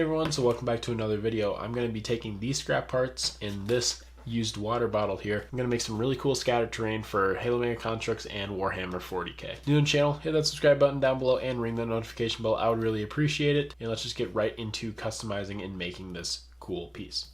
Hey everyone, so welcome back to another video. I'm going to be taking these scrap parts in this used water bottle here. I'm going to make some really cool scattered terrain for Halo Mega Construx and Warhammer 40k. New to the channel, hit that subscribe button down below and ring the notification bell. I would really appreciate it. And let's just get right into customizing and making this cool piece.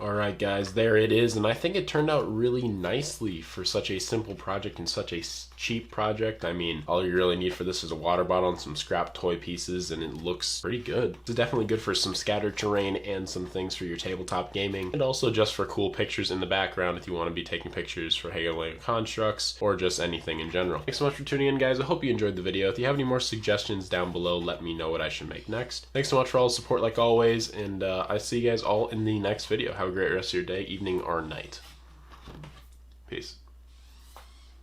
Alright guys, there it is, and I think it turned out really nicely for such a simple project and such a cheap project. I mean, all you really need for this is a water bottle and some scrap toy pieces, and it looks pretty good. It's definitely good for some scattered terrain and some things for your tabletop gaming, and also just for cool pictures in the background if you want to be taking pictures for Halo Mega Construx or just anything in general. Thanks so much for tuning in, guys. I hope you enjoyed the video. If you have any more suggestions down below, let me know what I should make next. Thanks so much for all the support like always, and I see you guys all in the next video. Have a great rest of your day, evening, or night. Peace.